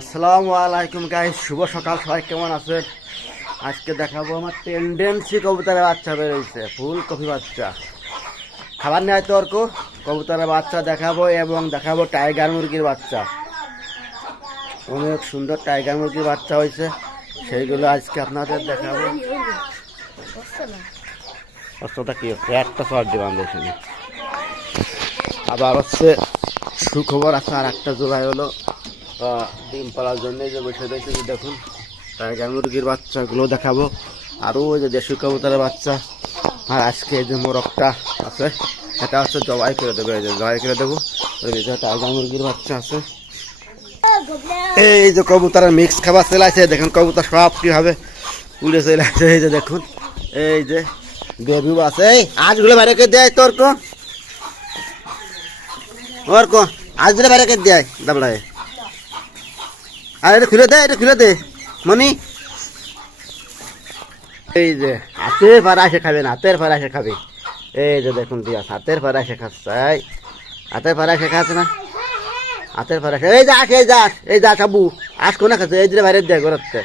আসসালামু আলাইকুম গাইস শুভ সকাল, সবাই কেমন আছেন? আজকে দেখাবো আমার টেন্ডেন্সি কবুতরের বাচ্চা বেরোইছে, ফুল কপি বাচ্চা। খাবার নেয় তর্ক, কবুতরের বাচ্চা দেখাবো এবং দেখাবো টাইগার মুরগির বাচ্চা। অনেক সুন্দর টাইগার মুরগির বাচ্চা হয়েছে, সেইগুলো আজকে আপনাদের দেখাবো। অস্ত্রটা কি হচ্ছে? একটা শর্ট দিলাম এখানে আবার হচ্ছে সুখবর আছে আর একটা জোড়াই হলো। আহ, ডিম পাড়ার জন্য যে বসে রয়েছে দেখুন টাইগার মুরগির বাচ্চাগুলো দেখাবো। আরও ওই যে দেশি কবুতরের বাচ্চা। আর আজকে যে মোরগটা আছে এটা হচ্ছে জবাই করে দেবো এই যে জবাই করে দেবো। ওর টাইগার মুরগির বাচ্চা আছে। এই যে কবুতরের মিক্স খাবার চলে আছে দেখুন কবুতর সব কীভাবে উড়ে চলে আছে এই যে দেখুন। এই যে বেবিও আছে এই আজগুলো বাইরে দেয় তোর কো? ওর কো আজগুলো বাইরে দেয়? দাবড়ায়। আর, এটা খুলে দে, এটা খুলে দে। মনি এই যে, হাতের পাড়া এসে না, হাতের পাড়া এসে এই যে দেখুন দিয়া হাতের পাড়া এসে খাচ্ছে হাতের পাড়া এসে খাচ্ছে না? হাতের পাড়া এই যাস এই যাস এই যা খাবু আস কোনা খাচ্ছে? এই যে বাইরে দেয় ঘরতে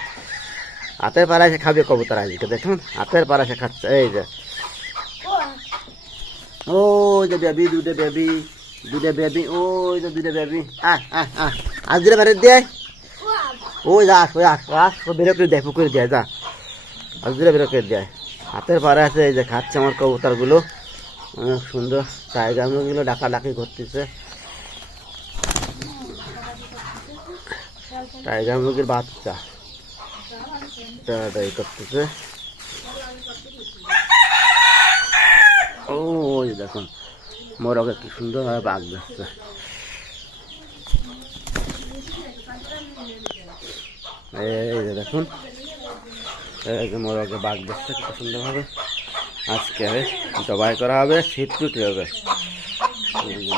হাতের পাড়া এসে খাবে কবুতর আজকে দেখুন। হাতের পাড়া এসে খাচ্ছে, এই যে। ওই যে বেবি দুটো বেবি দুটো বেবি, ওই যে দুটো বেবি। আহ আহ আহ। আজ বাইরে দেয় ওই যা আস আস আস বেরো করে দেয়, পুকুরে দেয়, যা। দিলে বেরো করে দেয়। হাতের পাড়ে আছে, এই যে খাচ্ছে আমার কবুতরগুলো। অনেক সুন্দর টাইগার মুরগিগুলো ডাকা ডাকি করতেছে। টাইগার মুরগির বাচ্চা। করতেছে। ও দেখুন মোরগে কি সুন্দরভাবে বাঘ যাচ্ছে এই যে দেখুন যে মোরগে বাঘ যাচ্ছে কত সুন্দরভাবে আজকে জবাই করা হবে শীত টুটি হবে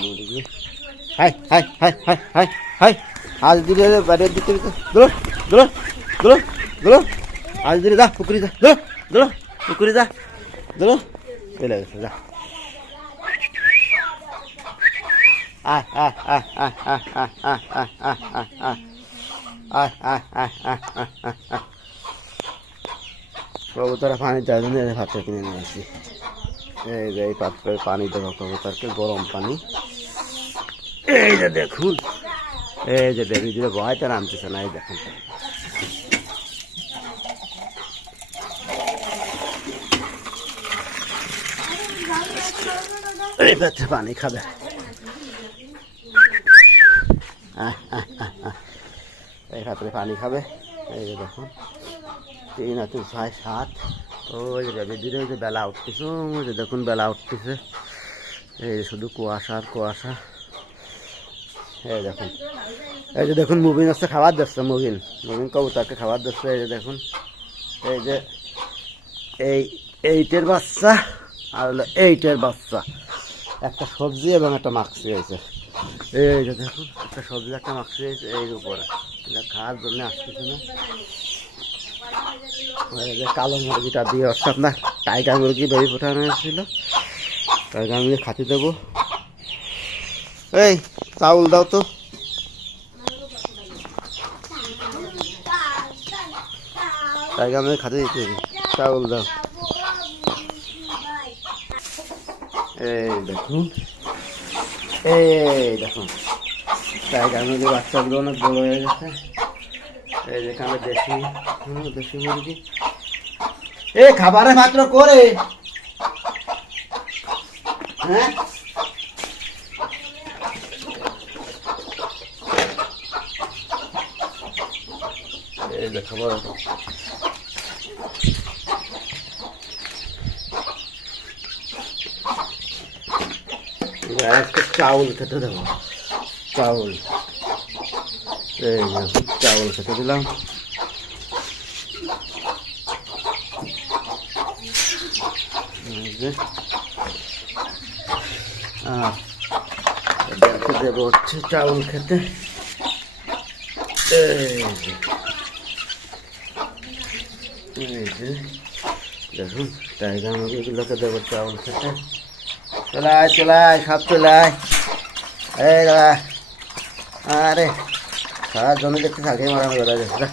মুরগি। হাই হাই হাই হাই হাই হাই আজ দিলে বাইরের দিকে দোলো দোলো দোলো দোলো আজ দিলে যা পুকুরি যা দোলো দোলো পুকুরি যা দোলো চলে গেছে যা আয় আয় আয় আয় আয় আয় আয় আয় আয় আয় আয় আয় আয় আয় আয় কবুতরা পানিতে ভাতটা কিনে নিয়ে আসি। এই যে, এই পাত্রে পানি দেবো কবুতরকে গরম পানি? এই যে দেখুন, এই যে বেবি দিলে ভয়টা নামতেছে না, এই দেখুন। এই পাত্রে পানি খাবে। আহ আহ আহ আহ এই পাত্রে পানি খাবে। এই যে দেখুন, তিন আছে ছয় সাত। ওই যে দিয়ে ওই যে বেলা উঠতেছে, ওই যে দেখুন বেলা উঠতেছে। এই যে শুধু কুয়াশা আর কুয়াশা। এই দেখুন, এই যে দেখুন মুভিন হচ্ছে খাবার দিচ্ছে মুভিন। মুভিন কবুতরকে খাবার দিচ্ছে, এই যে দেখুন। এই যে এই এইটের বাচ্চা আর হলো এইটের বাচ্চা। একটা সবজি এবং একটা মাক্সি হয়েছে। এই যে দেখুন, একটা সবজি, একটা মাক্সি হয়েছে, এই উপরে। এটা খাওয়ার জন্য আসতেছে না। যে কালো মুরগিটা দিয়ে হচ্ছে আপনার টাইগার মুরগি বেবি ফোটানো হয়েছিল। টাইগার মুরগি খাতি দেবো। এই, চাউল দাও তো। টাইগার মুরগি খাতে দিতে চাউল দাও। এই দেখুন। এই দেখুন। টাইগার মুরগির বাচ্চাগুলো অনেক বড় হয়ে গেছে। এই যেখানে দেশি দেশি মুরগি। এ, খাবারে মাত্র করে। হ্যাঁ? চাউল খেতে দেবো। চাউল। এই চাউল খেতে দিলাম। যে। দেবো হচ্ছে চাউল খেতে। দেখুন, টাইগার মুরগিগুলোকে দেবো চাউল খেতে। চলে আয় চলে আয়, সব চলে আয়। এই দাদা। আরে, সারা জমি দেখতে থাকে যাচ্ছে যা।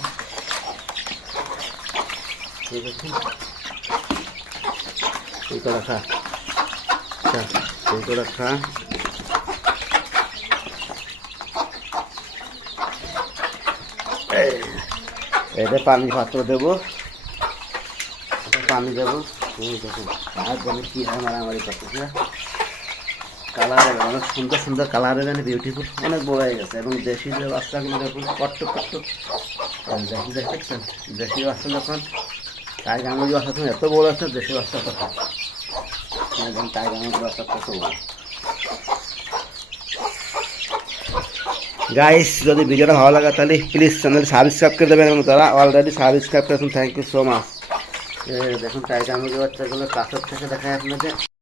ঠিক আছে? পানি পাত্র দেবো। পানি দেবো। এই দেখুন আর জমি কি হয় মারামারি করতেছে কালার অনেক সুন্দর সুন্দর কালার এখানে বিউটিফুল অনেক বড় হয়ে গেছে। এবং দেশি যে বাচ্চাগুলো দেখুন কট্ট কট্ট দেশি দেখছেন দেশি বাচ্চা যখন টাইগার মুরগি বাচ্চা, তখন এত বড় আছে, দেশি বাচ্চা কথা একদম টাইগার মুরগি বাচ্চা কত বড়? গাইস যদি ভিডিওটা ভালো লাগে, তাহলে প্লিজ চ্যানেল সাবস্ক্রাইব করে দেবেন। এবং তারা অলরেডি সাবস্ক্রাইব করেছেন থ্যাংক ইউ সো মাচ দেখুন, টাইগার মুরগি বাচ্চাগুলো কাছের থেকে দেখায় আপনাদের।